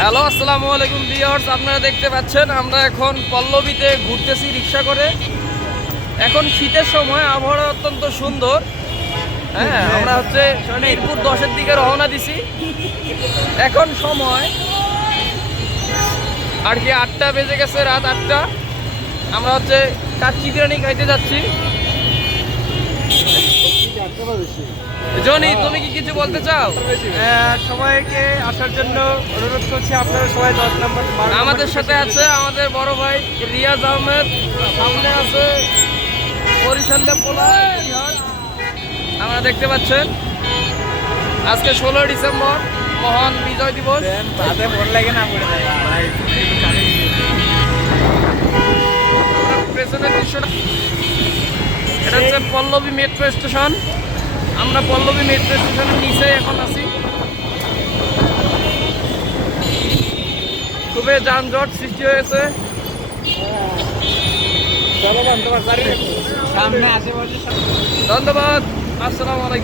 Hello, আসসালামু আলাইকুম viewers. আপনারা দেখতে পাচ্ছেন আমরা এখন পল্লবীতে ঘুরতেছি রিক্সা করে। এখন শীতের সময়, আবহাওয়া অত্যন্ত সুন্দর। হ্যাঁ, আমরা হচ্ছে মিরপুর 10-এর দিকে রওনা দিছি। এখন সময় আর কি 8টা বেজে গেছে, রাত 8টা। আমরা হচ্ছে কাচ্চি বিরিয়ানি খাইতে যাচ্ছি। জনি, তুমি কি কিছু বলতে চাও? সবাইকে আসার জন্য অনুরোধ করছি, আপনারা সবাই 10 নম্বর আমাদের সাথে আছে আমাদের বড় ভাই রিয়াজ আহমেদ, সামনে আছে বরিশালে পোলা বিহার। আপনারা দেখতে পাচ্ছেন আজকে 16 ডিসেম্বর, মহান বিজয় দিবস। পেছনের দৃশ্যটা, এটা হচ্ছে পল্লবী মেট্রো স্টেশন। আমরা পল্লবী মেট্রো স্টেশনের নিচে এখন আছি। খুবই যানজট সৃষ্টি হয়েছে। সামনে আশেপাশে ধন্যবাদ, আসসালামু আলাইকুম।